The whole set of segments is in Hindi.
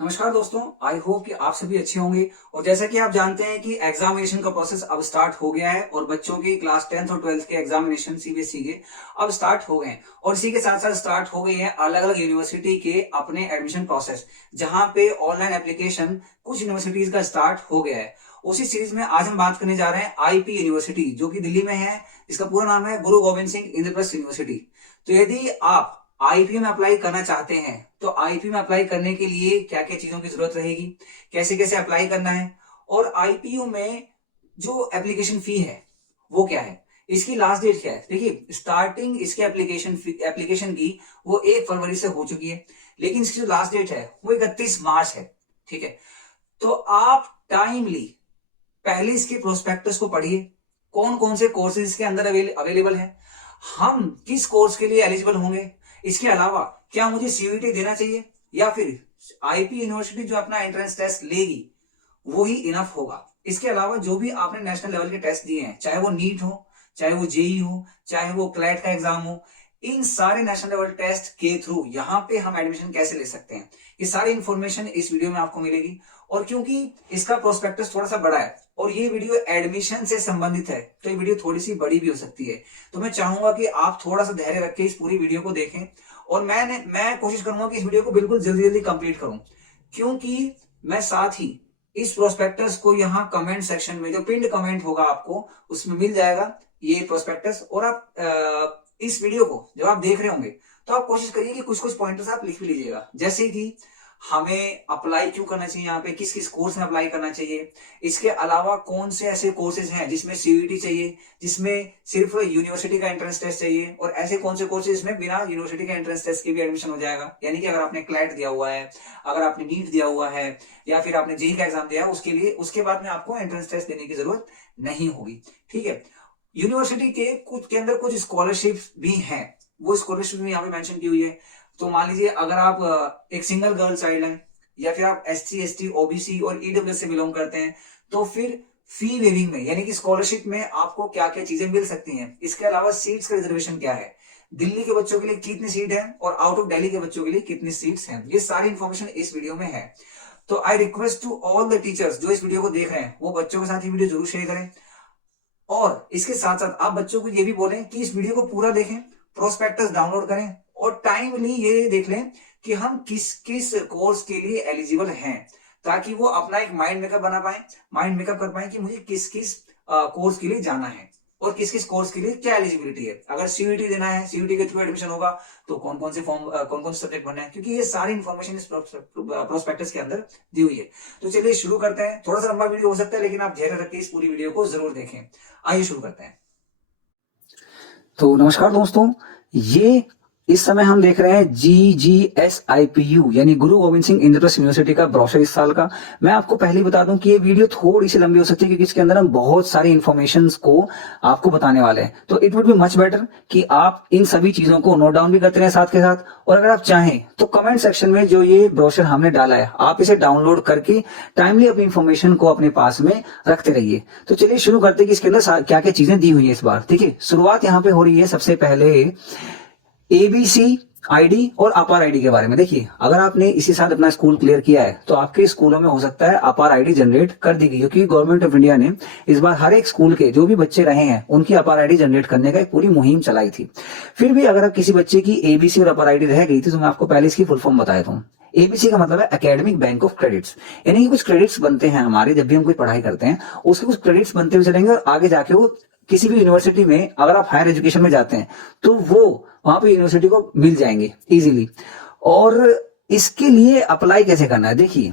नमस्कार दोस्तों, आई होप कि आप सभी अच्छे होंगे। और जैसा कि आप जानते हैं कि एग्जामिनेशन का प्रोसेस अब स्टार्ट हो गया है और बच्चों की क्लास 10th और 12th के एग्जामिनेशन सीबीएसई के अब स्टार्ट हो गए हैं। और इसी के साथ साथ स्टार्ट हो गई है अलग अलग यूनिवर्सिटी के अपने एडमिशन प्रोसेस, जहां पे ऑनलाइन एप्लीकेशन कुछ यूनिवर्सिटीज का स्टार्ट हो गया है। उसी सीरीज में आज हम बात करने जा रहे हैं आईपी यूनिवर्सिटी, जो कि दिल्ली में है। इसका पूरा नाम है गुरु गोविंद सिंह इंद्रप्रस्थ यूनिवर्सिटी। तो यदि आप आईपी में अप्लाई करना चाहते हैं तो आईपी में अप्लाई करने के लिए क्या क्या चीजों की जरूरत रहेगी, कैसे कैसे अप्लाई करना है, और आईपीयू में जो एप्लीकेशन फी है वो क्या है, इसकी लास्ट डेट क्या है। देखिए, स्टार्टिंग इसके एप्लीकेशन की वो 1 फरवरी से हो चुकी है, लेकिन इसकी जो लास्ट डेट है वो 31 मार्च है। ठीक है, तो आप टाइमली पहले इसके प्रोस्पेक्टस को पढ़िए, कौन कौन से कोर्सेज इसके अंदर अवेलेबल हैं, हम किस कोर्स के लिए एलिजिबल होंगे, इसके अलावा क्या मुझे सीयूईटी देना चाहिए या फिर आईपी यूनिवर्सिटी जो अपना एंट्रेंस टेस्ट लेगी वो ही इनफ होगा। इसके अलावा जो भी आपने नेशनल लेवल के टेस्ट दिए हैं, चाहे वो नीट हो, चाहे वो जेई हो, चाहे वो क्लैट का एग्जाम हो, इन सारे नेशनल लेवल टेस्ट के थ्रू यहाँ पे हम एडमिशन कैसे ले सकते हैं, ये सारी इंफॉर्मेशन इस वीडियो में आपको मिलेगी। और क्योंकि इसका प्रोस्पेक्टस थोड़ा सा बड़ा है और ये वीडियो एडमिशन से संबंधित है, तो ये वीडियो थोड़ी सी बड़ी भी हो सकती है। तो मैं चाहूंगा कि आप थोड़ा सा धैर्य रख के इस पूरी वीडियो को देखें, और मैं कोशिश करूंगा कि इस वीडियो को बिल्कुल जल्दी जल्दी कंप्लीट करूं, क्योंकि मैं साथ ही इस प्रोस्पेक्टस को यहाँ कमेंट सेक्शन में जो पिंड कमेंट होगा आपको उसमें मिल जाएगा ये प्रोस्पेक्टस। और आप इस वीडियो को जब आप देख रहे होंगे तो आप कोशिश करिए कि कुछ कुछ पॉइंटर्स आप लिख भी लीजिएगा, जैसे कि हमें अप्लाई क्यों करना चाहिए, यहाँ पे किस किस कोर्स में अप्लाई करना चाहिए, इसके अलावा कौन से ऐसे कोर्सेज हैं जिसमें सीयूईटी चाहिए, जिसमें सिर्फ यूनिवर्सिटी का एंट्रेंस टेस्ट चाहिए, और ऐसे कौन से कोर्सेज जिसमें बिना यूनिवर्सिटी का एंट्रेंस टेस्ट के भी एडमिशन हो जाएगा। यानी कि अगर आपने क्लैट दिया हुआ है, अगर आपने नीट दिया हुआ है, या फिर आपने जेई का एग्जाम दिया है, उसके लिए उसके बाद में आपको एंट्रेंस टेस्ट देने की जरूरत नहीं होगी। ठीक है, यूनिवर्सिटी के अंदर कुछ स्कॉलरशिप भी हैं, वो स्कॉलरशिप भी यहाँ पे मेंशन की हुई है। तो मान लीजिए अगर आप एक सिंगल गर्ल चाइल्ड हैं, या फिर आप एससी एसटी ओबीसी और ईडब्ल्यूएस से बिलोंग करते हैं, तो फिर फी वेविंग में यानी कि स्कॉलरशिप में आपको क्या क्या चीजें मिल सकती हैं। इसके अलावा सीट्स का रिजर्वेशन क्या है, दिल्ली के बच्चों के लिए कितनी सीट है और आउट ऑफ दिल्ली के बच्चों के लिए कितनी सीट्स हैं, ये सारी इंफॉर्मेशन इस वीडियो में है। तो I request to all the teachers जो इस वीडियो को देख रहे हैं, वो बच्चों के साथ ये वीडियो जरूर शेयर करें, और इसके साथ साथ आप बच्चों को ये भी बोलें कि इस वीडियो को पूरा देखें, प्रोस्पेक्टस डाउनलोड करें, और टाइमली ये देख लें कि हम किस किस कोर्स के लिए एलिजिबल हैं, ताकि वो अपना एक माइंड मेकअप बना पाए, माइंड मेकअप कर पाए कि मुझे किस किस कोर्स के लिए जाना है और किस किस कोर्स के लिए क्या एलिजिबिलिटी है। अगर सीयूईटी देना है, सीयूईटी के थ्रू एडमिशन होगा, तो कौन कौन से फॉर्म, कौन कौन से सब्जेक्ट भरना है, क्योंकि ये सारी इंफॉर्मेशन इस प्रोस्पेक्टस के अंदर दी हुई है। तो चलिए शुरू करते हैं। थोड़ा सा लंबा वीडियो हो सकता है, लेकिन आप धैर्य रख के इस पूरी वीडियो को जरूर देखें। आइए शुरू करते हैं। तो नमस्कार दोस्तों, ये इस समय हम देख रहे हैं GGSIPU यानी गुरु गोविंद सिंह इंद्रप्रस्थ यूनिवर्सिटी का ब्रोशर इस साल का। मैं आपको पहले ही बता दूं कि ये वीडियो थोड़ी सी लंबी हो सकती है, क्योंकि इसके अंदर हम बहुत सारी इंफॉर्मेशन को आपको बताने वाले हैं। तो it would be much better कि आप इन सभी चीजों को नोट डाउन भी करते रहे साथ के साथ, और अगर आप चाहें तो कमेंट सेक्शन में जो ये ब्रोशर हमने डाला है आप इसे डाउनलोड करके टाइमली अपनी इंफॉर्मेशन को अपने पास में रखते रहिए। तो चलिए शुरू करते हैं कि इसके अंदर क्या क्या चीजें दी हुई है इस बार। ठीक है, शुरुआत यहाँ पे हो रही है सबसे पहले एबीसी आईडी और अपार आईडी के बारे में। देखिए, अगर आपने इसी साल अपना स्कूल क्लियर किया है तो आपके स्कूलों में हो सकता है अपार आईडी जनरेट कर दी गई, क्योंकि गवर्नमेंट ऑफ इंडिया ने इस बार हर एक स्कूल के जो भी बच्चे रहे हैं उनकी अपार आईडी जनरेट करने का एक पूरी मुहिम चलाई थी। फिर भी अगर आप किसी बच्चे की एबीसी और अपार आईडी रह गई थी, तो मैं आपको पहले इसकी फुल फॉर्म बताया था। एबीसी का मतलब है एकेडमिक बैंक ऑफ क्रेडिट्स, यानी कि कुछ क्रेडिट्स बनते हैं हमारे जब भी हम कोई पढ़ाई करते हैं, उसके कुछ क्रेडिट्स बनते हुए चलेंगे, और आगे जाके वो किसी भी यूनिवर्सिटी में अगर आप हायर एजुकेशन में जाते हैं तो वो वहां पे यूनिवर्सिटी को मिल जाएंगे इजीली। और इसके लिए अप्लाई कैसे करना है, देखिए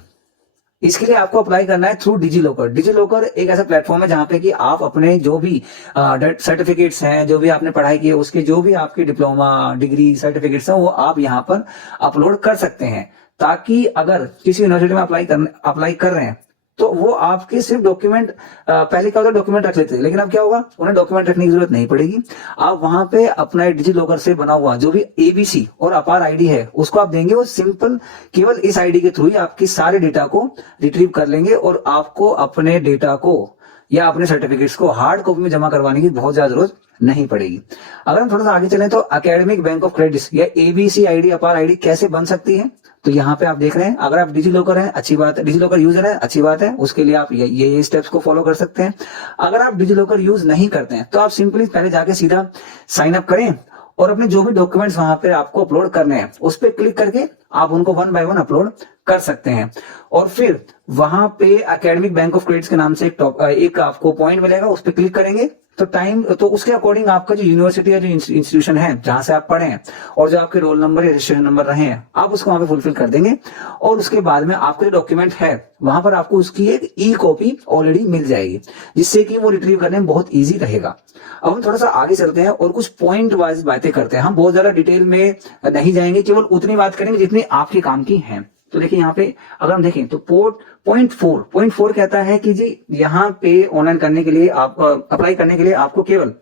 इसके लिए आपको अप्लाई करना है थ्रू डिजीलॉकर। डिजीलॉकर एक ऐसा प्लेटफॉर्म है जहां पे कि आप अपने जो भी सर्टिफिकेट्स हैं, जो भी आपने पढ़ाई की है, उसके जो भी आपके डिप्लोमा डिग्री सर्टिफिकेट्स हैं, वो आप यहाँ पर अपलोड कर सकते हैं, ताकि अगर किसी यूनिवर्सिटी में अप्लाई कर रहे हैं तो वो आपके सिर्फ डॉक्यूमेंट, पहले क्या होता डॉक्यूमेंट रख लेते थे, लेकिन अब क्या होगा, उन्हें डॉक्यूमेंट रखने की जरूरत नहीं पड़ेगी। आप वहां पे अपना डिजी लॉकर से बना हुआ जो भी एबीसी और अपार आईडी है उसको आप देंगे, वो सिंपल केवल इस आईडी के थ्रू ही आपकी सारे डेटा को रिट्रीव कर लेंगे, और आपको अपने डेटा को या अपने सर्टिफिकेट्स को हार्ड कॉपी में जमा करवाने की बहुत ज्यादा जरूरत नहीं पड़ेगी। अगर हम थोड़ा सा आगे चलें तो एकेडमिक बैंक ऑफ क्रेडिट या एबीसी आईडी अपार आईडी कैसे बन सकती है, तो यहाँ पे आप देख रहे हैं, अगर आप डिजी लॉकर है अच्छी बात है, डिजी लॉकर यूजर है अच्छी बात है, उसके लिए आप ये स्टेप्स को फॉलो कर सकते हैं। अगर आप डिजी लॉकर यूज नहीं करते हैं तो आप सिंपली पहले जाके सीधा साइन अप करें और अपने जो भी डॉक्यूमेंट्स वहां पे आपको अपलोड करने हैं उस पर क्लिक करके आप उनको 1 बाय 1 अपलोड कर सकते हैं। और फिर वहां पे एकेडमिक बैंक ऑफ क्रेडिट्स के नाम से एक आपको पॉइंट मिलेगा, उस पर क्लिक करेंगे तो उसके अकॉर्डिंग आपका जो यूनिवर्सिटी या जो इंस्टीट्यूशन है जहां से आप पढ़े हैं और जो आपके रोल नंबर या रजिस्ट्रेशन नंबर रहे हैं आप उसको वहां पे फुलफिल कर देंगे और उसके बाद में आपका जो डॉक्यूमेंट है वहां पर आपको उसकी एक ई कॉपी ऑलरेडी मिल जाएगी, जिससे कि वो रिट्रीव करने में बहुत ईजी रहेगा। अब हम थोड़ा सा आगे चलते हैं और कुछ पॉइंट वाइज बातें करते हैं। हम बहुत ज्यादा डिटेल में नहीं जाएंगे, केवल उतनी बात करेंगे जितनी आपके काम की है। तो देखिए यहाँ पे अगर हम देखें तो पॉइंट फोर कहता है कि जी यहाँ पे ऑनलाइन करने के लिए आप अप्लाई करने के लिए आपको केवल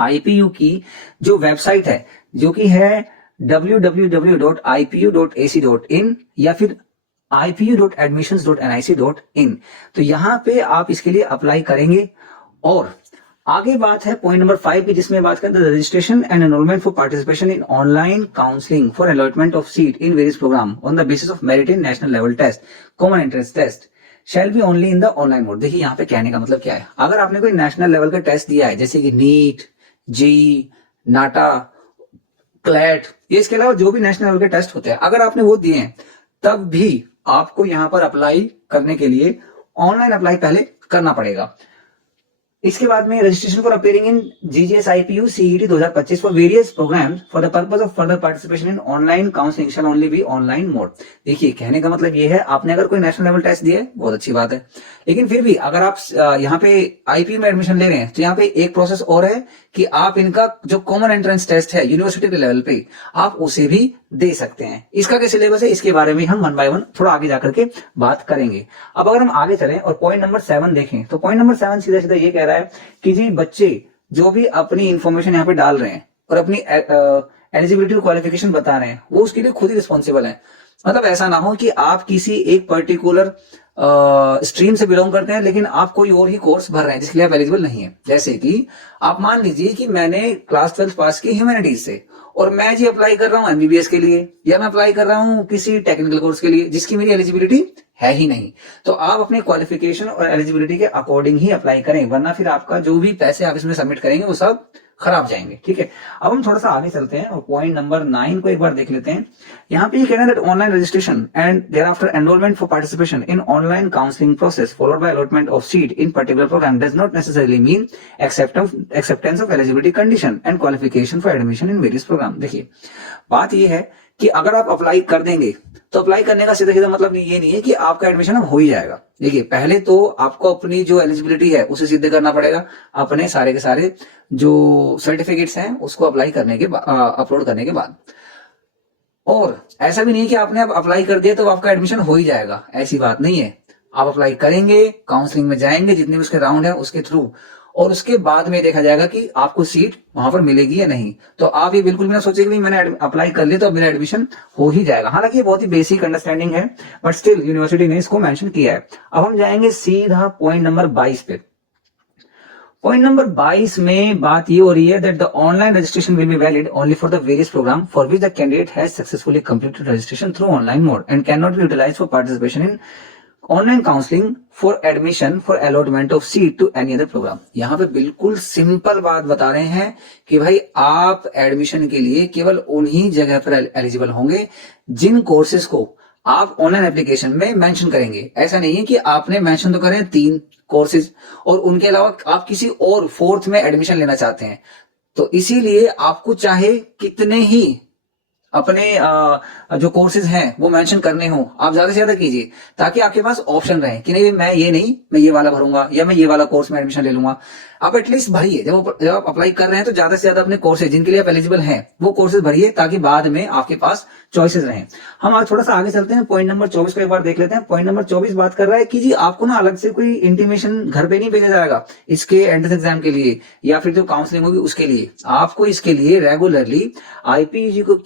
आईपीयू की जो वेबसाइट है जो कि है www.ipu.ac.in या फिर ipu.admissions.nic.in, तो यहाँ पे आप इसके लिए अप्लाई करेंगे। और आगे बात है पॉइंट नंबर 5 की, जिसमें बात करते हैं registration and enrolment for participation in online counselling for allotment of seat in various programme on the basis of merit in national level test common entrance test shall be only in the online mode. देखिए यहाँ पे कहने का मतलब क्या है, अगर आपने कोई नेशनल लेवल का टेस्ट दिया है जैसे कि नीट, जेई, नाटा, क्लैट, ये इसके अलावा जो भी नेशनल लेवल के टेस्ट होते हैं अगर आपने वो दिए हैं तब भी आपको यहाँ पर अप्लाई करने के लिए ऑनलाइन अप्लाई पहले करना पड़ेगा। इसके बाद में registration for appearing in GGS IPU CET 2025 for various programmes for the purpose of further participation in online counselling shall only be online mode. देखिए कहने का मतलब ये है, आपने अगर कोई नेशनल लेवल टेस्ट दिया है बहुत अच्छी बात है, लेकिन फिर भी अगर आप यहाँ पे आईपीयू में एडमिशन ले रहे हैं तो यहाँ पे एक प्रोसेस और है कि आप इनका जो कॉमन एंट्रेंस टेस्ट है यूनिवर्सिटी के लेवल पे आप उसे भी दे सकते हैं। इसका क्या सिलेबस है इसके बारे में हम 1 बाय 1 थोड़ा आगे जाकर के बात करेंगे। अब अगर हम आगे चलें और पॉइंट नंबर 7 देखें तो पॉइंट नंबर 7 सीधा सीधा ये कह रहा है कि जी बच्चे जो भी अपनी इंफॉर्मेशन यहाँ पे डाल रहे हैं और अपनी एलिजिबिलिटी क्वालिफिकेशन बता रहे हैं वो उसके लिए खुद ही रिस्पॉन्सिबल है। मतलब ऐसा ना हो कि आप किसी एक पर्टिकुलर स्ट्रीम से बिलोंग करते हैं लेकिन आप कोई और ही कोर्स भर रहे हैं जिसके लिए आप एलिजिबल नहीं है। जैसे कि आप मान लीजिए कि मैंने क्लास 12 पास की ह्यूमैनिटीज से और मैं जी अप्लाई कर रहा हूँ एमबीबीएस के लिए या मैं अप्लाई कर रहा हूँ किसी टेक्निकल कोर्स के लिए जिसकी मेरी एलिजिबिलिटी है ही नहीं, तो आप अपने क्वालिफिकेशन और एलिजिबिलिटी के अकॉर्डिंग ही अप्लाई करें, वरना फिर आपका जो भी पैसे आप इसमें सबमिट करेंगे वो सब खराब जाएंगे। ठीक है, अब हम थोड़ा सा आगे चलते हैं और पॉइंट नंबर 9 को एक बार देख लेते हैं। यहाँ पे ये कहना है that online registration and thereafter enrolment for participation in online counselling process followed by allotment of seat in particular programme does not necessarily mean acceptance of eligibility condition and qualification for admission in various programme. देखिए बात ये है कि अगर आप अप्लाई कर देंगे तो अप्लाई करने का सीधा सीधा मतलब ये नहीं है कि आपका एडमिशन हो ही जाएगा। देखिए पहले तो आपको अपनी जो एलिजिबिलिटी है उसे सिद्ध करना पड़ेगा, अपने सारे के सारे जो सर्टिफिकेट्स हैं उसको अप्लाई करने के अपलोड करने के बाद। और ऐसा भी नहीं है कि आपने अब अप्लाई कर दिया तो आपका एडमिशन हो ही जाएगा, ऐसी बात नहीं है। आप अप्लाई करेंगे, काउंसलिंग में जाएंगे जितने भी उसके राउंड है उसके थ्रू, और उसके बाद में देखा जाएगा कि आपको सीट वहां पर मिलेगी या नहीं। तो आप ये बिल्कुल भी ना सोचिए कि मैंने अप्लाई कर लिया तो अब मेरा एडमिशन हो ही जाएगा। हालांकि ये बहुत ही बेसिक अंडरस्टैंडिंग है बट स्टिल यूनिवर्सिटी ने इसको मेंशन किया है। अब हम जाएंगे सीधा पॉइंट नंबर 22 पे। पॉइंट नंबर 22 में बात ये हो रही है that the online registration will be valid only for the various programme for which the candidate has successfully completed registration through online mode and cannot be utilised for participation in online counselling for admission for allotment of seat to any other programme. यहाँ पे बिल्कुल सिंपल बात बता रहे हैं कि भाई आप एडमिशन के लिए केवल उन्हीं जगह पर एलिजिबल होंगे जिन कोर्सेज को आप ऑनलाइन एप्लीकेशन में मेंशन करेंगे। ऐसा नहीं है कि आपने मेंशन तो करें 3 कोर्सेज और उनके अलावा आप किसी और 4th में एडमिशन लेना चाहते हैं, तो इसीलिए आपको चाहे कितने ही अपने जो कोर्सेज हैं वो मेंशन करने हो, आप ज्यादा से ज्यादा कीजिए ताकि आपके पास ऑप्शन रहे कि नहीं मैं ये वाला भरूंगा या मैं ये वाला कोर्स में एडमिशन ले लूंगा। आप एटलीस्ट भरिए, जब आप अप्लाई कर रहे हैं तो ज्यादा से ज्यादा अपने कोर्सेज जिनके लिए आप एलिजिबल हैं वो कोर्सेज भरिए ताकि बाद में आपके पास चॉइसेस रहें। हम आज थोड़ा सा आगे चलते हैं, पॉइंट नंबर 24 को एक बार देख लेते हैं। पॉइंट नंबर 24 बात कर रहा है कि जी आपको ना अलग से कोई इंटीमेशन घर पे नहीं भेजा जाएगा इसके एंट्रेंस एग्जाम के लिए या फिर जो काउंसलिंग होगी उसके लिए। आपको इसके लिए रेगुलरली आईपीयू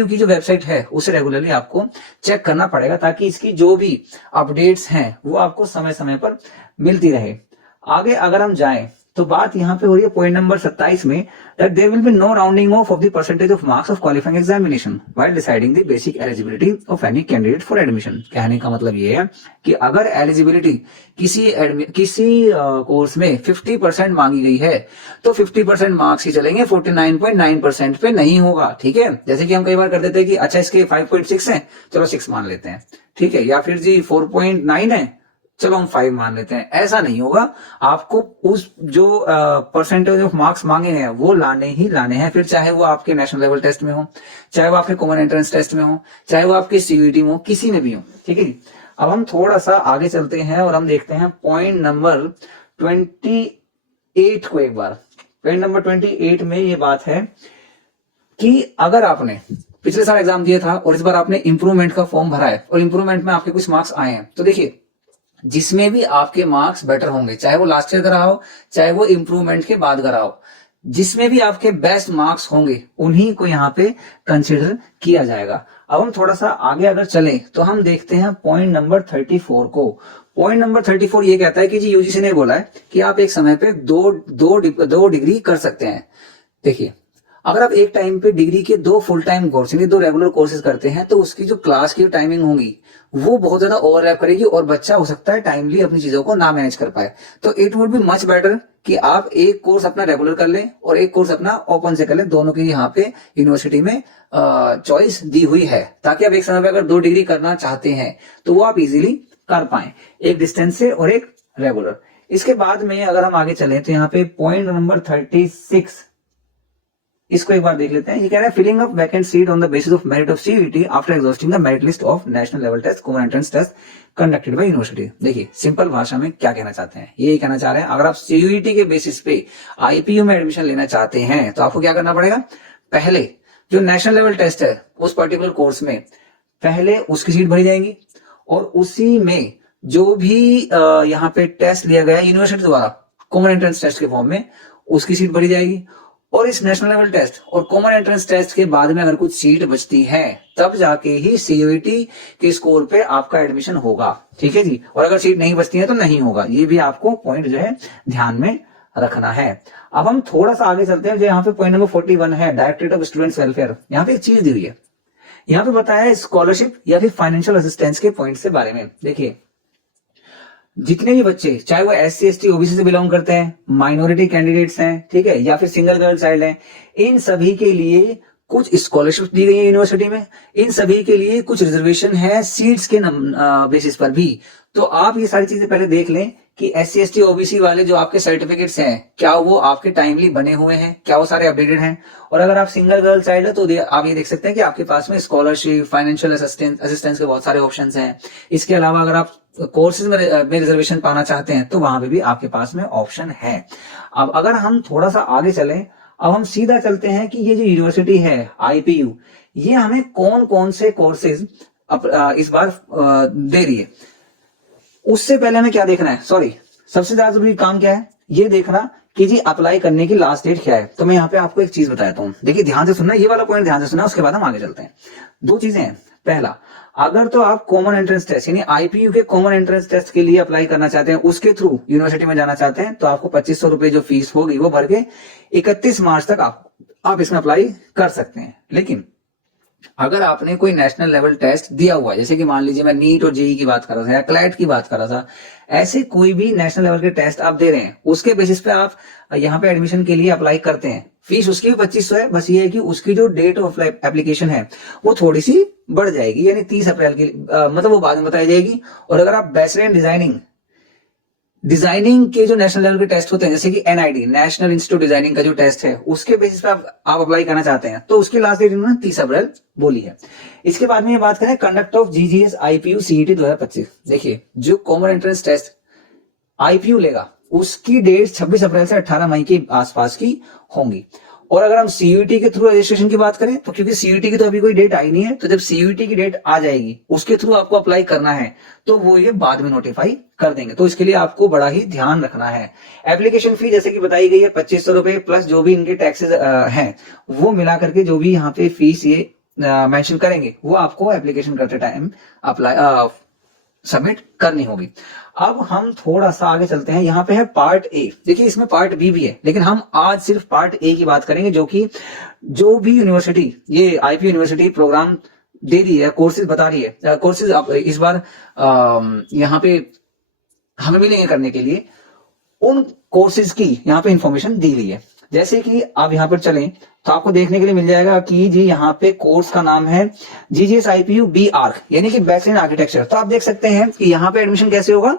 की जो वेबसाइट है उसे रेगुलरली आपको चेक करना पड़ेगा ताकि इसकी जो भी अपडेट्स हैं वो आपको समय समय पर मिलती रहे। आगे अगर हम जाएं तो बात यहाँ पे हो रही है पॉइंट नंबर 27 में, that there will be no rounding off the percentage of marks of qualifying examination while deciding the basic eligibility of any candidate for admission. कहने का मतलब ये है कि अगर एलिजिबिलिटी किसी कोर्स में 50% मांगी गई है तो 50% मार्क्स ही चलेंगे, 49.9% पे नहीं होगा। ठीक है, जैसे कि हम कई बार कर देते हैं कि अच्छा इसके 5.6 है, चलो 6 मान लेते हैं, ठीक है, या फिर जी 4.9 है, चलो हम 5 मान लेते हैं। ऐसा नहीं होगा, आपको उस जो परसेंटेज ऑफ मार्क्स मांगे हैं वो लाने ही लाने हैं, फिर चाहे वो आपके नेशनल लेवल टेस्ट में हो, चाहे वो आपके कॉमन एंट्रेंस टेस्ट में हो, चाहे वो आपके सीयूईटी में हो, किसी में भी हो। ठीक है, अब हम थोड़ा सा आगे चलते हैं और हम देखते हैं पॉइंट नंबर 28 को एक बार। पॉइंट नंबर 28 में ये बात है कि अगर आपने पिछले साल एग्जाम दिया था और इस बार आपने इंप्रूवमेंट का फॉर्म भरा है और इंप्रूवमेंट में आपके कुछ मार्क्स आए हैं, तो देखिए जिसमें भी आपके मार्क्स बेटर होंगे, चाहे वो लास्ट ईयर का रहा हो, चाहे वो इंप्रूवमेंट के बाद का रहा हो, जिसमें भी आपके बेस्ट मार्क्स होंगे उन्हीं को यहाँ पे कंसिडर किया जाएगा। अब हम थोड़ा सा आगे अगर चलें तो हम देखते हैं पॉइंट नंबर 34 को। पॉइंट नंबर 34 ये कहता है कि जी यूजीसी ने बोला है कि आप एक समय पे दो डिग्री कर सकते हैं। देखिए, अगर आप एक टाइम पे डिग्री के 2 फुल टाइम कोर्स यानी 2 रेगुलर कोर्सेज करते हैं तो उसकी जो क्लास की टाइमिंग होगी वो बहुत ज्यादा ओवरलैप करेगी और बच्चा हो सकता है टाइमली अपनी चीजों को ना मैनेज कर पाए। तो it would be much better कि आप एक कोर्स अपना रेगुलर कर लें और एक कोर्स अपना ओपन से कर लें। दोनों की यहाँ पे यूनिवर्सिटी में चॉइस दी हुई है, ताकि आप एक समय पे अगर 2 डिग्री करना चाहते हैं तो वो आप इजीली कर पाए, एक डिस्टेंस से और एक रेगुलर। इसके बाद में अगर हम आगे चले तो यहाँ पे पॉइंट नंबर 36 इसको एक बार देख लेते हैं। ये कह रहा है filling up vacant seat on the basis of merit of CUET after exhausting the merit list of national level test common entrance test conducted by university. देखिए सिंपल भाषा में क्या कहना चाहते हैं, यही कहना चाह रहे हैं अगर आप सीयूईटी के बेसिस पे आईपीयू में एडमिशन लेना चाहते हैं तो आपको क्या करना पड़ेगा, पहले जो नेशनल लेवल टेस्ट है उस पर्टिकुलर कोर्स में पहले उसकी सीट भरी जाएंगी और उसी में जो भी यहाँ पे टेस्ट लिया गया यूनिवर्सिटी द्वारा कॉमन एंट्रेंस टेस्ट के फॉर्म में उसकी सीट भरी जाएगी। और इस नेशनल लेवल टेस्ट और कॉमन एंट्रेंस टेस्ट के बाद में अगर कुछ सीट बचती है तब जाके ही सीयूईटी के स्कोर पे आपका एडमिशन होगा। ठीक है जी, और अगर सीट नहीं बचती है तो नहीं होगा। ये भी आपको पॉइंट जो है ध्यान में रखना है। अब हम थोड़ा सा आगे चलते हैं, जो यहाँ पे पॉइंट नंबर 41 है डायरेक्टरेट ऑफ स्टूडेंट्स वेलफेयर। यहाँ पे एक चीज दी हुई है, यहाँ पे बताया है स्कॉलरशिप या फिर फाइनेंशियल असिस्टेंस के पॉइंट से बारे में। देखिए जितने भी बच्चे चाहे वो SC ST OBC से बिलोंग करते हैं, माइनॉरिटी कैंडिडेट्स हैं, ठीक है, या फिर सिंगल गर्ल चाइल्ड हैं, इन सभी के लिए कुछ स्कॉलरशिप दी गई है यूनिवर्सिटी में, इन सभी के लिए कुछ रिजर्वेशन है सीट्स के बेसिस पर भी। तो आप ये सारी चीजें पहले देख लें कि SC ST OBC वाले जो आपके सर्टिफिकेट्स हैं क्या वो आपके टाइमली बने हुए हैं, क्या वो सारे अपडेटेड हैं। और अगर आप सिंगल गर्ल चाइल्ड है तो आप ये देख सकते हैं कि आपके पास में स्कॉलरशिप, फाइनेंशियल असिस्टेंस के बहुत सारे ऑप्शंस हैं। इसके अलावा अगर आप कोर्सेज में रिजर्वेशन पाना चाहते हैं तो वहां पे भी आपके पास में ऑप्शन है। अब अगर हम थोड़ा सा आगे चलें, अब हम सीधा चलते हैं कि ये जो यूनिवर्सिटी है आईपीयू, ये हमें कौन कौन से कोर्सेज इस बार दे रही है। उससे पहले हमें क्या देखना है, सॉरी सबसे ज्यादा जरूरी काम क्या है, ये देखना कि जी अप्लाई करने की लास्ट डेट क्या है। तो मैं यहाँ पे आपको एक चीज बताता हूँ, देखिए ध्यान से सुनना, ये वाला पॉइंट ध्यान से सुनना, उसके बाद हम आगे चलते हैं। 2 चीजें हैं, पहला अगर तो आप कॉमन एंट्रेंस टेस्ट यानी आईपीयू के कॉमन एंट्रेंस टेस्ट के लिए अप्लाई करना चाहते हैं, उसके थ्रू यूनिवर्सिटी में जाना चाहते हैं, तो आपको 2500 रुपए जो फीस होगी वो भर के 31 मार्च तक आप इसमें अप्लाई कर सकते हैं। लेकिन अगर आपने कोई नेशनल लेवल टेस्ट दिया हुआ है, जैसे कि मान लीजिए मैं नीट और जेईई की बात कर रहा था या क्लैट की बात कर रहा था, ऐसे कोई भी नेशनल लेवल के टेस्ट आप दे रहे हैं, उसके बेसिस पे आप यहाँ पे एडमिशन के लिए अप्लाई करते हैं, फीस उसकी भी 2500 है। बस ये है कि उसकी जो डेट ऑफ एप्लीकेशन है वो थोड़ी सी बढ़ जाएगी, यानी 30 अप्रैल की मतलब वो बाद में बताई जाएगी। और अगर आप बैचलर इन डिजाइनिंग के जो नेशनल लेवल के टेस्ट होते हैं, जैसे कि NID नेशनल इंस्टीट्यूट डिजाइनिंग का जो टेस्ट है, उसके बेसिस पे आप अप्लाई करना चाहते हैं तो उसकी लास्ट डेट इन्होंने 30 अप्रैल बोली है। इसके बाद में ये बात करें conduct of GGS IPU CET 2025। देखिए जो कॉमन एंट्रेंस टेस्ट आईपीयू लेगा उसकी डेट 26 अप्रैल से 18 मई के आसपास की होंगी। और अगर हम सीयूईटी के थ्रू रजिस्ट्रेशन की बात करें तो क्योंकि सीयूईटी की तो अभी कोई डेट आई नहीं है, तो जब सीयूईटी की डेट आ जाएगी उसके थ्रू आपको अप्लाई करना है तो वो ये बाद में नोटिफाई कर देंगे। तो इसके लिए आपको बड़ा ही ध्यान रखना है। एप्लीकेशन फी जैसे कि बताई गई है 2500 रुपए प्लस जो भी इनके टैक्सेस हैं वो मिला करके जो भी यहाँ पे फीस ये मेंशन करेंगे वो आपको एप्लीकेशन करते टाइम अप्लाई सबमिट करनी होगी। अब हम थोड़ा सा आगे चलते हैं, यहाँ पे है पार्ट ए। देखिए इसमें पार्ट बी भी है, लेकिन हम आज सिर्फ पार्ट ए की बात करेंगे, जो कि जो भी यूनिवर्सिटी ये आईपी यूनिवर्सिटी प्रोग्राम दे रही है, कोर्सेज बता रही है, कोर्सेज इस बार यहाँ पे हमें मिलेंगे करने के लिए, उन कोर्सेज की यहाँ पे इंफॉर्मेशन दी गई है। जैसे कि आप यहाँ पर चलें तो आपको देखने के लिए मिल जाएगा कि जी यहाँ पे कोर्स का नाम है जीजीएस आईपीयू बी आर्क, यानी कि बैचलर इन आर्किटेक्चर। तो आप देख सकते हैं कि यहाँ पे एडमिशन कैसे होगा,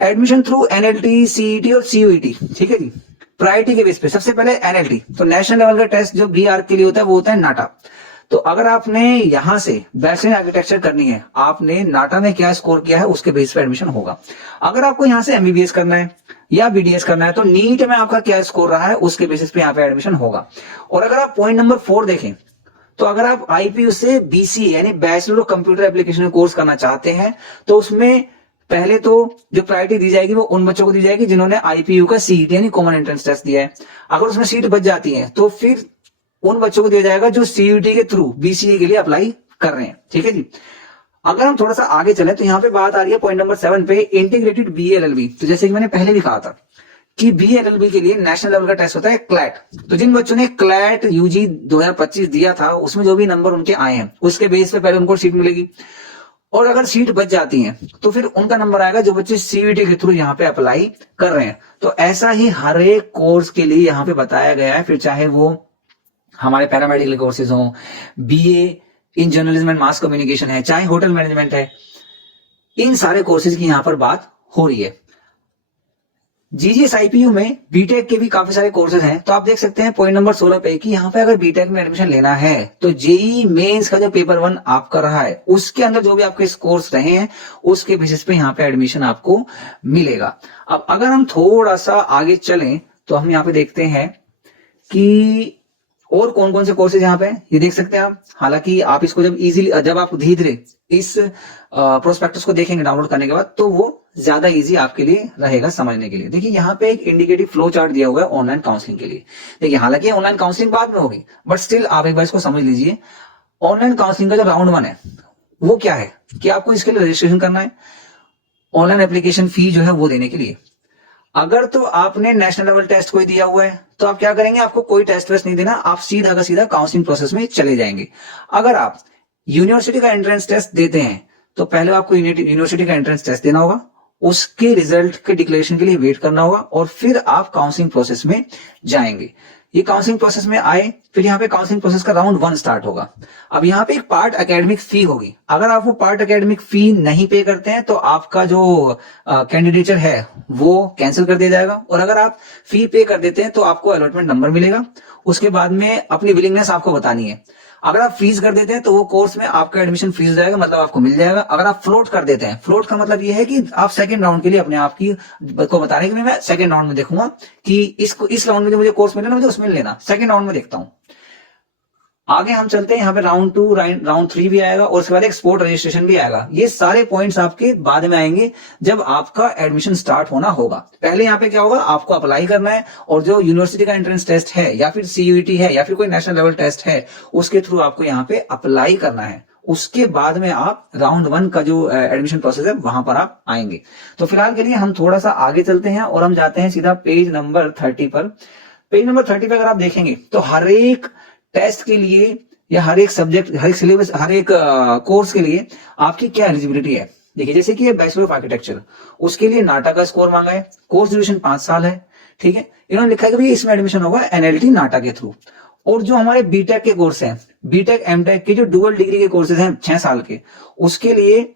एडमिशन थ्रू एनएलटी, सीईटी और सीयूईटी, ठीक है जी। प्रायोरिटी के बेस पे सबसे पहले एनएलटी, तो नेशनल लेवल का टेस्ट जो बी आर्क के लिए होता है वो होता है नाटा। तो अगर आपने यहां से बैचलर इन आर्किटेक्चर करनी है, आपने नाटा में क्या स्कोर किया है उसके बेस पे एडमिशन होगा। अगर आपको यहां से एमबीबीएस करना है या बीडीएस करना है, तो नीट में आपका क्या स्कोर रहा है उसके बेसिस पे यहाँ पे एडमिशन होगा। और अगर आप पॉइंट नंबर 4 देखें, तो अगर आप आईपीयू से बीसी यानी bachelor of computer application course करना चाहते हैं, तो उसमें पहले तो जो प्रायोरिटी दी जाएगी वो उन बच्चों को दी जाएगी जिन्होंने आईपीयू का सीईटी यानी कॉमन एंट्रेंस टेस्ट दिया है। अगर उसमें सीट बच जाती है तो फिर उन बच्चों को दिया जाएगा जो सीयूटी के थ्रू बीसीए के लिए अप्लाई कर रहे हैं, ठीक है जी। अगर हम थोड़ा सा आगे चलें तो यहाँ पे बात आ रही है पॉइंट नंबर 7 पे, इंटीग्रेटेड बीएलएलबी। तो जैसे कि मैंने पहले भी कहा था कि बीएलएलबी के लिए नेशनल लेवल का टेस्ट होता है क्लैट। तो जिन बच्चों ने क्लैट यूजी 2025 दिया था, उसमें जो भी नंबर उनके आए हैं उसके बेस पे पहले उनको सीट मिलेगी। और अगर सीट बच जाती है तो फिर उनका नंबर आएगा जो बच्चे सीयूटी के थ्रू यहाँ पे अप्लाई कर रहे हैं। तो ऐसा ही हर एक कोर्स के लिए यहाँ पे बताया गया है, फिर चाहे वो हमारे पैरामेडिकल कोर्सेज हों, BA in journalism and mass communication है, चाहे होटल मैनेजमेंट है, इन सारे कोर्सेज की यहां पर बात हो रही है। जीजीएस आईपीयू में बीटेक के भी काफी सारे कोर्सेज हैं। तो आप देख सकते हैं पॉइंट नंबर 16 पे कि यहाँ पे अगर बीटेक में एडमिशन लेना है तो जेई मेंस का जो पेपर 1 आपका रहा है उसके अंदर जो भी आपके कोर्स रहे हैं उसके बेसिस पे यहाँ पे एडमिशन आपको मिलेगा। अब अगर हम थोड़ा सा आगे चलें तो हम यहाँ पे देखते हैं कि और कौन कौन से कोर्सेज यहाँ पे ये देख सकते हैं आप। हालांकि आप इसको जब आप धीरे धीरे इस प्रोस्पेक्टस को देखेंगे डाउनलोड करने के बाद, तो वो ज्यादा इजी आपके लिए रहेगा समझने के लिए। देखिए यहाँ पे एक इंडिकेटिव फ्लो चार्ट दिया हुआ है ऑनलाइन काउंसलिंग के लिए। देखिए हालांकि ऑनलाइन काउंसलिंग बाद में होगी, बट स्टिल आप एक बार इसको समझ लीजिए। ऑनलाइन काउंसलिंग का जो राउंड 1 है वो क्या है कि आपको इसके लिए रजिस्ट्रेशन करना है, ऑनलाइन एप्लीकेशन फी जो है वो देने के लिए। अगर तो आपने नेशनल लेवल टेस्ट कोई दिया हुआ है तो आप क्या करेंगे, आपको कोई टेस्ट वेस्ट नहीं देना, आप सीधा का सीधा काउंसलिंग प्रोसेस में चले जाएंगे। अगर आप यूनिवर्सिटी का एंट्रेंस टेस्ट देते हैं तो पहले आपको यूनिवर्सिटी का एंट्रेंस टेस्ट देना होगा, उसके रिजल्ट के डिक्लेरेशन के लिए वेट करना होगा और फिर आप काउंसलिंग प्रोसेस में जाएंगे। ये काउंसलिंग प्रोसेस में आए, फिर यहाँ पे काउंसलिंग प्रोसेस का राउंड 1 स्टार्ट होगा। अब यहाँ पे एक पार्ट एकेडमिक फी होगी। अगर आप वो पार्ट एकेडमिक फी नहीं पे करते हैं तो आपका जो कैंडिडेचर है वो कैंसिल कर दिया जाएगा। और अगर आप फी पे कर देते हैं तो आपको अलॉटमेंट नंबर मिलेगा। उसके बाद में अपनी विलिंगनेस आपको बतानी है। अगर आप फ्रीज कर देते हैं तो वो कोर्स में आपका एडमिशन फ्रीज हो जाएगा, मतलब आपको मिल जाएगा। अगर आप फ्लोट कर देते हैं, फ्लोट का मतलब ये है कि आप सेकंड राउंड के लिए अपने आप की को बता रहे हैं कि मैं सेकंड राउंड में देखूंगा कि इस राउंड में जो मुझे कोर्स मिले ना मुझे उसमें लेना, सेकंड राउंड में देखता हूं। आगे हम चलते हैं, यहाँ पे राउंड 2 राउंड 3 भी आएगा और उसके बाद एक स्पोर्ट रजिस्ट्रेशन भी आएगा। ये सारे पॉइंट्स आपके बाद में आएंगे जब आपका एडमिशन स्टार्ट होना होगा। पहले यहाँ पे क्या होगा, आपको अप्लाई करना है और जो यूनिवर्सिटी का एंट्रेंस टेस्ट है या फिर सीयूईटी है या फिर कोई नेशनल लेवल टेस्ट है उसके थ्रू आपको यहाँ पे अप्लाई करना है। उसके बाद में आप राउंड 1 का जो एडमिशन प्रोसेस है वहां पर आप आएंगे। तो फिलहाल के लिए हम थोड़ा सा आगे चलते हैं और हम जाते हैं सीधा पेज नंबर 30 पर। पेज नंबर 30 पे अगर आप देखेंगे तो हर एक टेस्ट के लिए या हर एक सब्जेक्ट, हर एक सिलेबस, हर एक कोर्स के लिए आपकी क्या एलिजिबिलिटी है। देखिए जैसे कि ये बैचलर ऑफ आर्किटेक्चर, उसके लिए नाटा का स्कोर मांगा है, कोर्स ड्यूरेशन 5 साल है, ठीक है। इन्होंने लिखा है कि भाई इसमें एडमिशन होगा एनएलटी नाटा के थ्रू। और जो हमारे बीटेक के कोर्स हैं, बीटेक एमटेक के जो डुअल डिग्री के कोर्सेज हैं 6 साल के, उसके लिए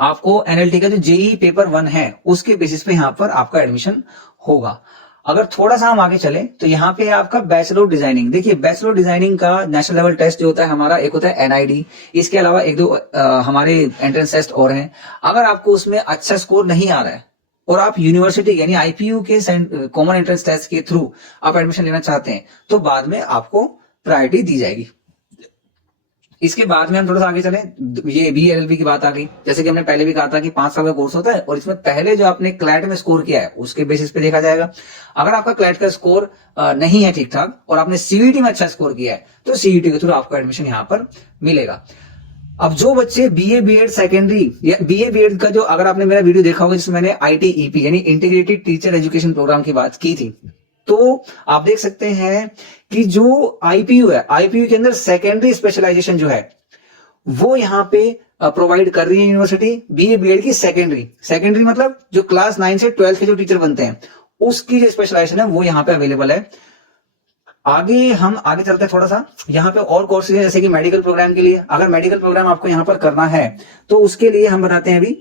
आपको एनएलटी का जो जेई पेपर 1 है उसके बेसिस पे यहाँ पर आपका एडमिशन होगा। अगर थोड़ा सा हम आगे चले तो यहाँ पे आपका बैचलर ऑफ डिजाइनिंग। देखिए बैचलर ऑफ डिजाइनिंग का नेशनल लेवल टेस्ट जो होता है हमारा, एक होता है एनआईडी, इसके अलावा एक दो हमारे एंट्रेंस टेस्ट और हैं। अगर आपको उसमें अच्छा स्कोर नहीं आ रहा है और आप यूनिवर्सिटी यानी आईपीयू के कॉमन एंट्रेंस टेस्ट के थ्रू आप एडमिशन लेना चाहते हैं तो बाद में आपको प्रायोरिटी दी जाएगी। इसके बाद में हम थोड़ा सा आगे चले, ये बीएलएलबी की बात आ गई। जैसे कि हमने पहले भी कहा था कि 5 साल का कोर्स होता है और इसमें पहले जो आपने क्लैट में स्कोर किया है उसके बेसिस पे देखा जाएगा। अगर आपका क्लैट का स्कोर नहीं है ठीक ठाक और आपने सीयूईटी में अच्छा स्कोर किया है तो सीयूईटी के थ्रू आपको एडमिशन यहाँ पर मिलेगा। अब जो बच्चे बीए बीएड सेकेंडरी या बीए बीएड का, जो अगर आपने मेरा वीडियो देखा होगा जिसमें मैंने आईटीईपी यानी इंटीग्रेटेड टीचर एजुकेशन प्रोग्राम की बात की थी, तो आप देख सकते हैं कि जो आईपीयू है, आईपीयू के अंदर सेकेंडरी स्पेशलाइजेशन जो है वो यहाँ पे प्रोवाइड कर रही है यूनिवर्सिटी बीए बीएड की सेकेंडरी। सेकेंडरी मतलब जो क्लास 9 से 12 के जो टीचर बनते हैं उसकी जो स्पेशलाइजेशन है वो यहाँ पे अवेलेबल है। हम आगे चलते हैं थोड़ा सा। यहाँ पे और कोर्सेज है जैसे कि मेडिकल प्रोग्राम के लिए, अगर मेडिकल प्रोग्राम आपको यहाँ पर करना है तो उसके लिए हम बताते हैं अभी।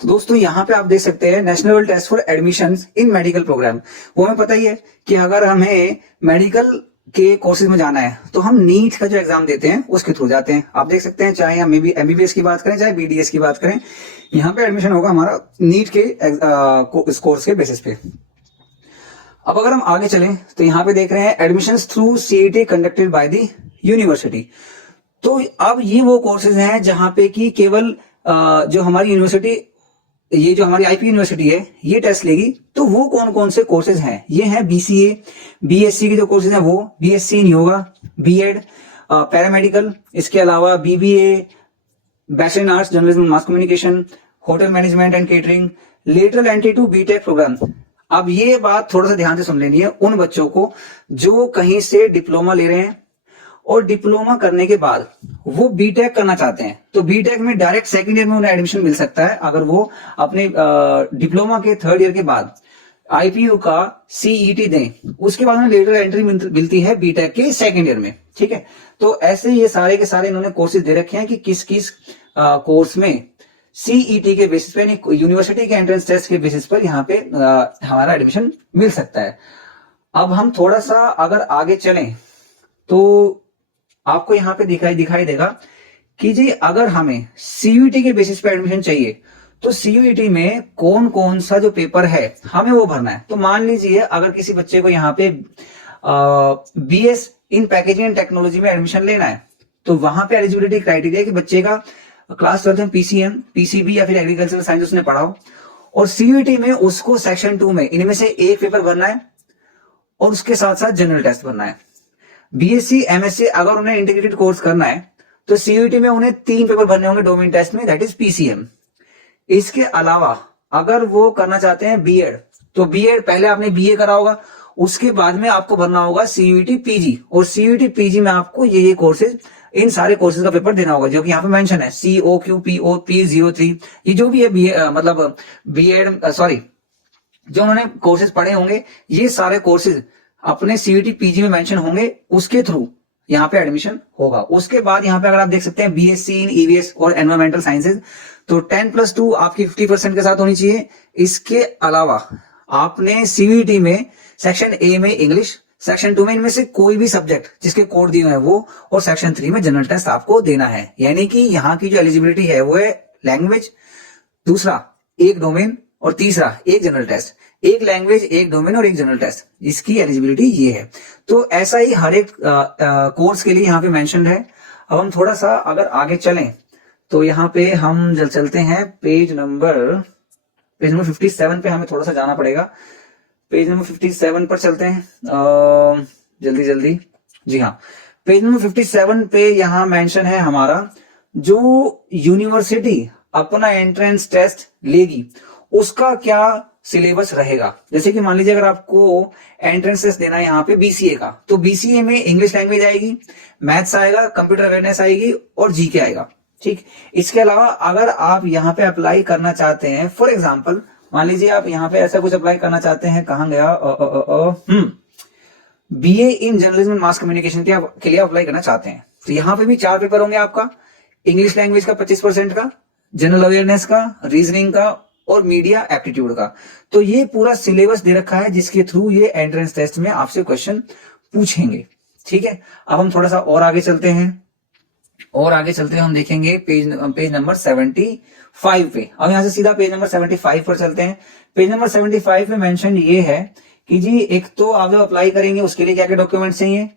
तो दोस्तों यहाँ पे आप देख सकते हैं national test for admission in medical programme. वो हमें पता ही है कि अगर हमें मेडिकल के कोर्सेज में जाना है तो हम नीट का जो एग्जाम देते हैं उसके थ्रू जाते हैं। आप देख सकते हैं चाहे हम एमबीबीएस की बात करें चाहे बीडीएस की बात करें, यहाँ पे एडमिशन होगा हमारा नीट के इस कोर्स के बेसिस पे। अब अगर हम आगे चलें तो यहाँ पे देख रहे हैं admission through CET conducted by the university. तो अब ये वो कोर्सेज हैं जहां पे कि केवल जो हमारी यूनिवर्सिटी, ये जो हमारी आईपी यूनिवर्सिटी है ये टेस्ट लेगी। तो वो कौन कौन से कोर्सेज हैं? ये हैं बीसीए, बीएससी के जो कोर्सेज हैं वो, BSc in yoga, BEd, paramedical, इसके अलावा BBA, bachelor in arts journalism mass communication, hotel management and catering, lateral entry to BTech programme. अब ये बात थोड़ा सा ध्यान से सुन लेनी है उन बच्चों को जो कहीं से डिप्लोमा ले रहे हैं और डिप्लोमा करने के बाद वो बीटेक करना चाहते हैं। तो बीटेक में डायरेक्ट सेकंड ईयर में उन्हें एडमिशन मिल सकता है अगर वो अपने डिप्लोमा के थर्ड ईयर के बाद आईपीयू का सीईटी दें, उसके बाद उन्हें लेटर एंट्री मिलती है बीटेक के सेकंड ईयर में। ठीक है, तो ऐसे ये सारे के सारे इन्होंने कोर्सेज दे रखे हैं कि किस किस कोर्स में सीईटी के बेसिस पे, यूनिवर्सिटी के एंट्रेंस टेस्ट के बेसिस पर यहाँ पे हमारा एडमिशन मिल सकता है। अब हम थोड़ा सा अगर आगे चलें तो आपको यहाँ पे दिखाई देगा कि जी अगर हमें सीयूईटी के बेसिस पे एडमिशन चाहिए तो सीयूईटी में कौन कौन सा जो पेपर है हमें वो भरना है। तो मान लीजिए अगर किसी बच्चे को यहाँ पे BS in packaging and technology में एडमिशन लेना है तो वहां पे एलिजिबिलिटी क्राइटेरिया कि बच्चे का क्लास 12 में पीसीएम, पीसीबी या फिर एग्रीकल्चरल साइंस उसने पढ़ा हो, और सीयूईटी में उसको सेक्शन 2 में इनमें से एक पेपर भरना है और उसके साथ साथ जनरल टेस्ट भरना है। बीएससी एमएससी अगर उन्हें इंटीग्रेटेड कोर्स करना है तो सीयूईटी में उन्हें 3 पेपर भरने होंगे डोमेन टेस्ट में, दैट इज पीसीएम। इसके अलावा अगर वो करना चाहते हैं बीएड, तो बीएड पहले आपने बीए करा होगा, उसके बाद में आपको भरना होगा सीयूईटी पीजी, और सीयूईटी पीजी में आपको ये कोर्सेज, इन सारे कोर्सेज का पेपर देना होगा जो कि यहाँ पे मेंशन है COQPOP03। ये जो भी है मतलब बीएड जो उन्होंने कोर्सेज पढ़े होंगे ये सारे कोर्सेज अपने सीयूईटी पीजी में मेंशन होंगे, उसके थ्रू यहाँ पे एडमिशन होगा। उसके बाद यहाँ पे अगर आप देख सकते हैं बीएससी इन ईवीएस और एनवायरमेंटल साइंसेज, तो 10+2 आपकी 50% के साथ होनी चाहिए। इसके अलावा आपने सीयूईटी में सेक्शन ए में इंग्लिश, सेक्शन 2 में इनमें से कोई भी सब्जेक्ट जिसके कोड दिए हुए हैं वो, और सेक्शन 3 में जनरल टेस्ट आपको देना है। यानी कि यहाँ की जो एलिजिबिलिटी है वो है लैंग्वेज, दूसरा एक डोमेन, और तीसरा एक जनरल टेस्ट। एक लैंग्वेज, एक डोमेन और एक जनरल टेस्ट, इसकी एलिजिबिलिटी ये है। तो ऐसा ही हर एक कोर्स के लिए यहाँ पे मेंशन्ड है। अब हम थोड़ा सा अगर आगे चलें तो यहाँ पे हम चलते हैं पेज नंबर 57 पे हमें थोड़ा सा जाना पड़ेगा। पेज नंबर 57 पर चलते हैं जल्दी। जी हाँ, पेज नंबर 57 पे यहाँ मेंशन है हमारा जो यूनिवर्सिटी अपना एंट्रेंस टेस्ट लेगी उसका क्या सिलेबस रहेगा। जैसे कि मान लीजिए अगर आपको एंट्रेंस टेस्ट देना है यहाँ पे बीसीए का, तो बीसीए में इंग्लिश लैंग्वेज आएगी, मैथ्स आएगा, कंप्यूटर अवेयरनेस आएगी और जीके आएगा। ठीक, इसके अलावा अगर आप यहाँ पे अप्लाई करना चाहते हैं, फॉर एग्जाम्पल मान लीजिए आप यहाँ पे ऐसा कुछ अप्लाई करना चाहते हैं, कहाँ गया, BA in journalism mass communication के लिए अप्लाई करना चाहते हैं, तो यहाँ पे भी 4 पेपर होंगे आपका, इंग्लिश लैंग्वेज का 25% का, जनरल अवेयरनेस का, रीजनिंग का और मीडिया एप्टीट्यूड का। तो ये पूरा सिलेबस दे रखा है जिसके थ्रू ये एंट्रेंस टेस्ट में आपसे क्वेश्चन पूछेंगे। ठीक है, अब हम थोड़ा सा और आगे चलते हैं, हम देखेंगे पेज नंबर 75 पे। अब यहां से सीधा पेज नंबर 75 पर चलते हैं। पेज नंबर 75 पे मेंशन ये है कि जी एक तो आप जब अप्लाई करेंगे उसके लिए क्या क्या डॉक्यूमेंट्स चाहिए,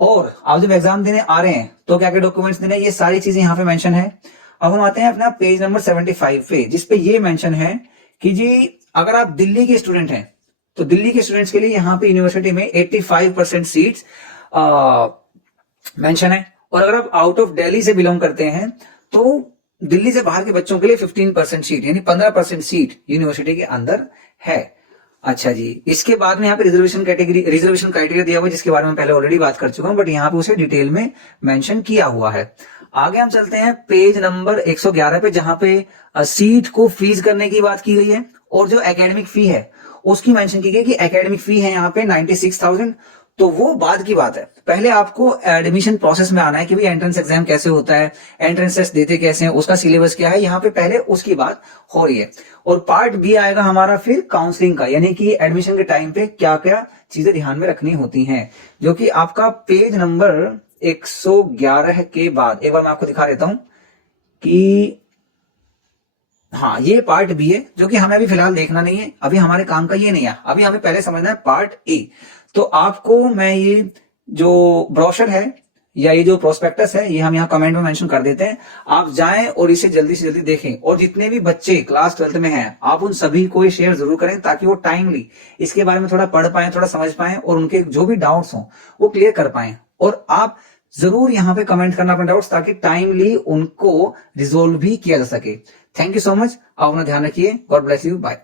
और आप जब एग्जाम देने आ रहे हैं तो क्या क्या डॉक्यूमेंट्स देने, ये सारी चीजें यहाँ पे मेंशन है। अब हम आते हैं अपना पेज नंबर 75 पे, जिसपे ये मेंशन है कि जी अगर आप दिल्ली के स्टूडेंट हैं तो दिल्ली के स्टूडेंट्स के लिए यहाँ पे यूनिवर्सिटी में 85% सीट्स मेंशन है। और अगर आप आउट ऑफ दिल्ली से बिलोंग करते हैं तो दिल्ली से बाहर के बच्चों के लिए 15% सीट यानी 15% सीट यूनिवर्सिटी के अंदर है। अच्छा जी, इसके बाद में यहाँ पे रिजर्वेशन क्राइटेरिया दिया हुआ है, जिसके बारे में पहले ऑलरेडी बात कर चुका हूं, बट यहाँ पे उसे डिटेल में मेंशन किया हुआ है। आगे हम चलते हैं पेज नंबर 111 पे, जहां पे सीट को फ्रीज करने की बात की गई है और जो एकेडमिक फी है उसकी मेंशन की गई कि एकेडमिक फी है यहाँ पे 96,000। तो वो बाद की बात है, पहले आपको एडमिशन प्रोसेस में आना है कि भाई एंट्रेंस एग्जाम कैसे होता है, एंट्रेंस टेस्ट देते कैसे हैं, उसका सिलेबस क्या है, यहाँ पे पहले उसकी बात हो रही है। और पार्ट बी आएगा हमारा फिर काउंसलिंग का, यानी कि एडमिशन के टाइम पे क्या क्या चीजें ध्यान में रखनी होती हैं, जो कि आपका पेज नंबर 111 के बाद एक बार मैं आपको दिखा देता हूं कि हाँ ये पार्ट बी है, जो कि हमें अभी फिलहाल देखना नहीं है, अभी हमारे काम का ये नहीं है, अभी हमें पहले समझना है पार्ट ए। तो आपको मैं ये जो ब्रोशर है या ये जो प्रोस्पेक्टस है, ये हम यहाँ कमेंट में मेंशन कर देते हैं, आप जाएं और इसे जल्दी से जल्दी देखें। और जितने भी बच्चे क्लास 12th में हैं, आप उन सभी को ये शेयर जरूर करें, ताकि वो टाइमली इसके बारे में थोड़ा पढ़ पाए, थोड़ा समझ पाए और उनके जो भी डाउट्स हों वो क्लियर कर पाए। और आप जरूर यहाँ पे कमेंट करना अपने डाउट्स, ताकि टाइमली उनको रिजोल्व भी किया जा सके। थैंक यू सो मच, आप अपना ध्यान रखिए। God bless you, bye.